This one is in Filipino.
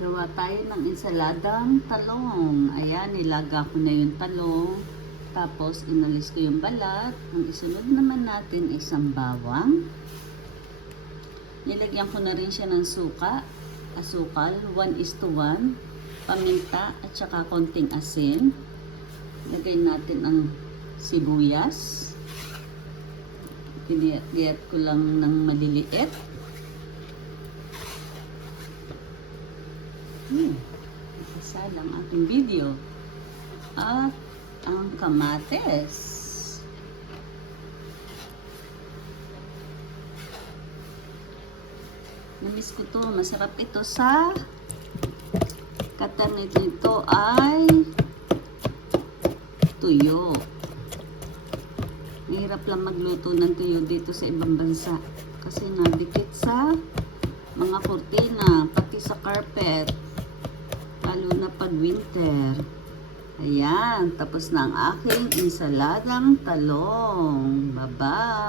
Gawa tayo ng ensaladang talong. Ayan, nilaga ko na yung talong. Tapos, inalis ko yung balat. Ang isunod naman natin isang bawang. Nilagyan ko na rin siya ng suka, asukal, 1:1, paminta, at saka konting asin. Lagay natin ang sibuyas. Piniyat ko lang ng maliliit. Nakasal ang ating video. At ang kamates. Namiss ko to. Masarap ito sa katan nito ay tuyo. Mahirap lang magluto ng tuyo dito sa ibang bansa. Kasi nadikit sa mga kurtina, pati sa carpet. Lalo na pag winter. Ayan, tapos na ang aking ensaladang talong. Bye-bye!